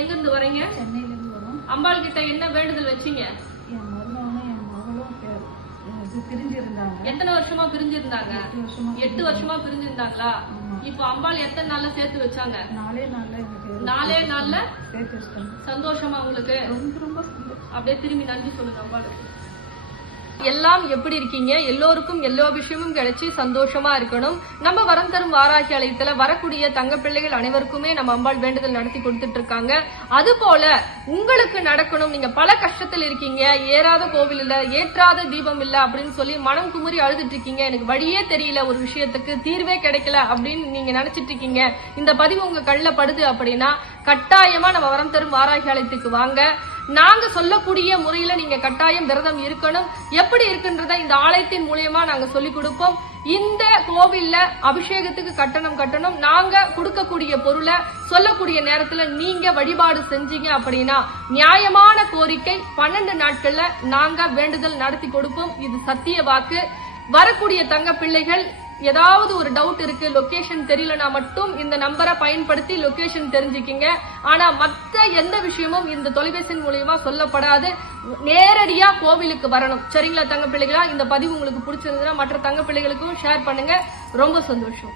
எங்க இருந்து வரீங்க? சென்னையில இருந்து வரோம். அம்பாள் கிட்ட என்ன வேண்டுதல் வச்சீங்க? என் மருமகனும் என் மகளும் பிரிஞ்சிருந்தாங்க. எத்தனை வருஷமா பிரிஞ்சிருந்தாங்க? 8 வருஷமா பிரிஞ்சிருந்தாங்களா? இப்போ அம்பாள் எத்தனை நாள்ல சேர்த்து வச்சாங்க? 4 நாள்ல சேர்த்து வச்சாங்க. சந்தோஷமா உங்களுக்கு? ரொம்ப அப்படியே திரும்பி நன்றி சொல்லுங்க அம்பாளுக்கு. எல்லாம் எப்படி இருக்கீங்க? எல்லோருக்கும் எல்லா விஷயமும் கிடைச்சி சந்தோஷமா இருக்கணும். நம்ம வரம் தரும் வாராகி ஆலயத்துல வரக்கூடிய தங்க பிள்ளைகள் அனைவருக்குமே நம்ம அம்பாள் வேண்டுதல் நடத்தி கொடுத்துட்டு இருக்காங்க. அது போல உங்களுக்கு நடக்கணும். நீங்க பல கஷ்டத்தில் இருக்கீங்க, ஏறாத கோவில் இல்ல, ஏற்றாத தீபம் இல்ல அப்படின்னு சொல்லி மனம் குமுறி அழுதுட்டு இருக்கீங்க. எனக்கு வழியே தெரியல, ஒரு விஷயத்துக்கு தீர்வே கிடைக்கல அப்படின்னு நீங்க நினைச்சிட்டு இருக்கீங்க. இந்த பதிவு உங்க கண்ணுல படுது அப்படின்னா கட்டாயமா நம்ம வரம் தரும் வாராகி ஆலயத்துக்கு வாங்க. நாங்க சொல்லக்கூடிய முறையில நீங்க கட்டாயம் விரதம் இருக்கணும். எப்படி இருக்குன்றத இந்த ஆலயத்தின் மூலியமா நாங்க சொல்லி கொடுப்போம். இந்த கோவில்ல அபிஷேகத்துக்கு கட்டணம் நாங்க கொடுக்கக்கூடிய பொருளை சொல்லக்கூடிய நேரத்துல நீங்க வழிபாடு செஞ்சீங்க அப்படின்னா நியாயமான கோரிக்கை 12 நாட்கள்ல நாங்க வேண்டுதல் நடத்தி கொடுப்போம். இது சத்திய வாக்கு. வரக்கூடிய தங்க பிள்ளைகள் ஏதாவது ஒரு டவுட் இருக்கு, லொகேஷன் தெரியலனா மட்டும் இந்த நம்பரை பயன்படுத்தி லொகேஷன் தெரிஞ்சுக்கிங்க. ஆனா மற்ற எந்த விஷயமும் இந்த தொலைபேசி மூலியமா சொல்லப்படாது. நேரடியா கோவிலுக்கு வரணும். சரிங்களா தங்க பிள்ளைகளா? இந்த பதிவு உங்களுக்கு பிடிச்சிருந்ததுன்னா மற்ற தங்க பிள்ளைகளுக்கும் ஷேர் பண்ணுங்க. ரொம்ப சந்தோஷம்.